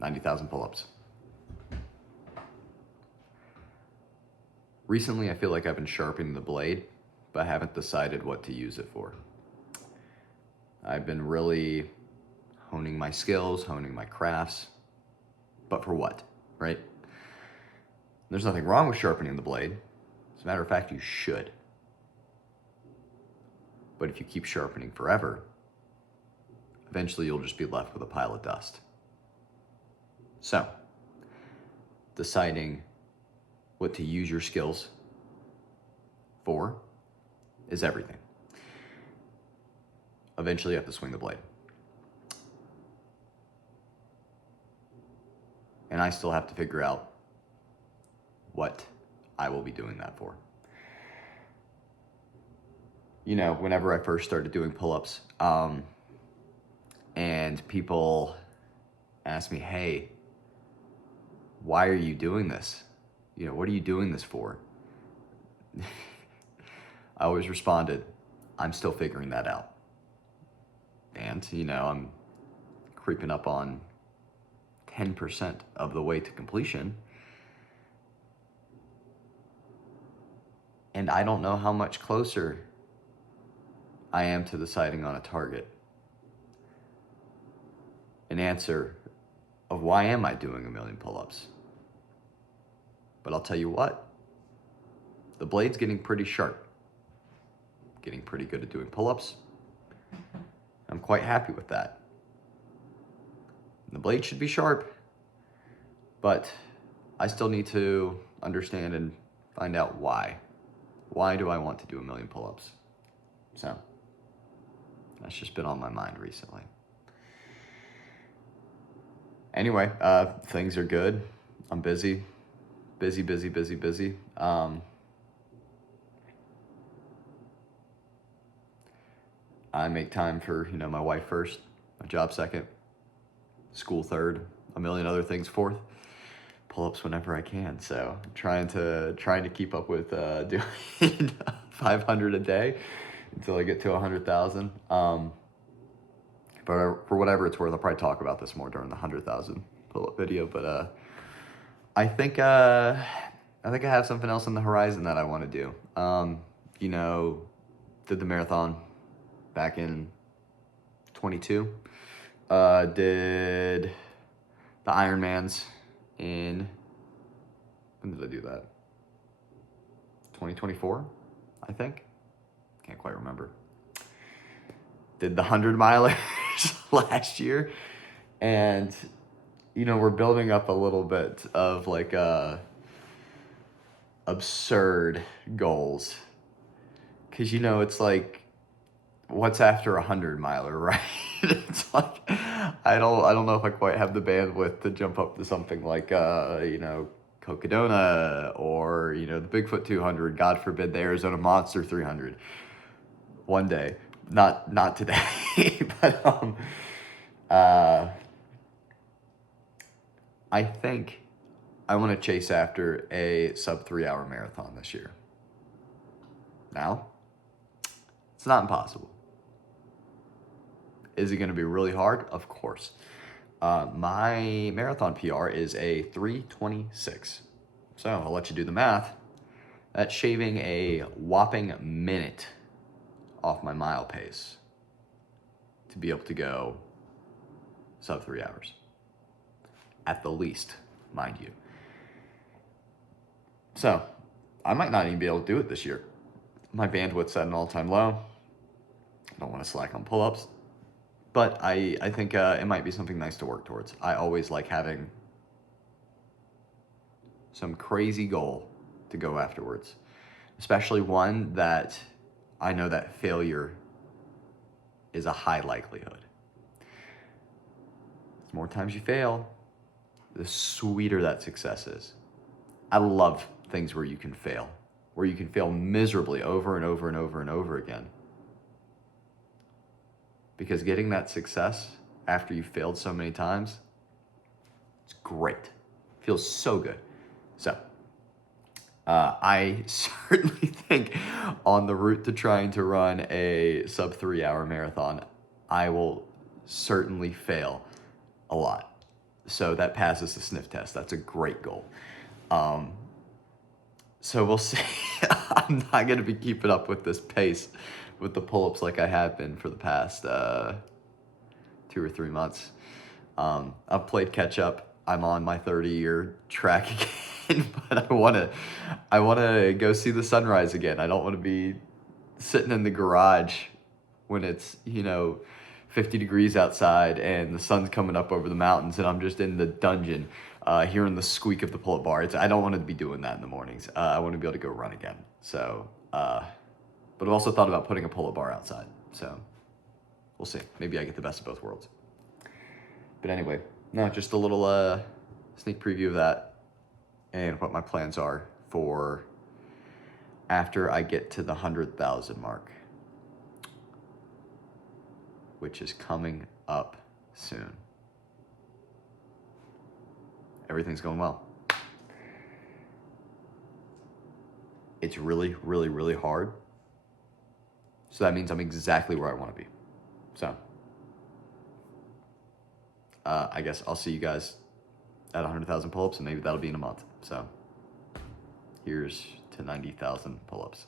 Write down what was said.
90,000 pull-ups. Recently, I feel like I've been sharpening the blade, but I haven't decided what to use it for. I've been really honing my skills, honing my crafts, but for what, right? There's nothing wrong with sharpening the blade. As a matter of fact, you should. But if you keep sharpening forever, eventually you'll just be left with a pile of dust. So, deciding what to use your skills for is everything. Eventually you have to swing the blade. And I still have to figure out what I will be doing that for. You know, whenever I first started doing pull-ups, and people ask me, hey, why are you doing this? You know, what are you doing this for? I always responded, I'm still figuring that out. And, you know, I'm creeping up on 10% of the way to completion. And I don't know how much closer I am to deciding on a target. An answer of why am I doing 1,000,000 pull-ups? But I'll tell you what, the blade's getting pretty sharp. Getting pretty good at doing pull-ups. I'm quite happy with that. The blade should be sharp, but I still need to understand and find out why. Why do I want to do 1,000,000 pull-ups? So, that's just been on my mind recently. Anyway, things are good. I'm busy. Busy. I make time for, you know, my wife first, my job second, school third, a million other things fourth, pull-ups whenever I can. So I'm trying to keep up with doing 500 a day until I get to 100,000. But for whatever it's worth, I'll probably talk about this more during the 100,000 pull-up video. But I think I have something else on the horizon that I want to do. You know, did the marathon back in 22. Did the Ironmans in, when did I do that? 2024, I think. Can't quite remember. Did the 100-milers last year. And, you know, we're building up a little bit of like absurd goals. Cause you know, it's like, what's after 100-miler, right? It's like, I don't know if I quite have the bandwidth to jump up to something like, you know, Cocodona or, you know, the Bigfoot 200, God forbid, the Arizona Monster 300. One day, not today, but I think I want to chase after a sub 3-hour marathon this year. Now, it's not impossible. Is it going to be really hard? Of course. My marathon PR is a 3:26. So I'll let you do the math. That's shaving a whopping minute off my mile pace to be able to go sub 3 hours. At the least, mind you. So I might not even be able to do it this year. My bandwidth's at an all-time low. I don't want to slack on pull-ups. But I think it might be something nice to work towards. I always like having some crazy goal to go afterwards, especially one that I know that failure is a high likelihood. The more times you fail, the sweeter that success is. I love things where you can fail miserably over and over and over and over again. Because getting that success after you failed so many times, it's great. It feels so good. So, I certainly think on the route to trying to run a sub 3-hour marathon, I will certainly fail a lot. So that passes the sniff test. That's a great goal. Um, so we'll see. I'm not going to be keeping up with this pace with the pull-ups like I have been for the past 2 or 3 months. I've played catch up. I'm on my 30-year track again, but I wanna go see the sunrise again. I don't want to be sitting in the garage when it's 50 degrees outside and the sun's coming up over the mountains and I'm just in the dungeon hearing the squeak of the pull-up bar. I don't want to be doing that in the mornings. I want to be able to go run again. So, but I've also thought about putting a pull-up bar outside. So we'll see. Maybe I get the best of both worlds. But anyway, no, just a little sneak preview of that and what my plans are for after I get to the 100,000 mark, which is coming up soon. Everything's going well. It's really, really, really hard. So that means I'm exactly where I want to be. So I guess I'll see you guys at 100,000 pull-ups, and maybe that'll be in a month. So here's to 90,000 pull-ups.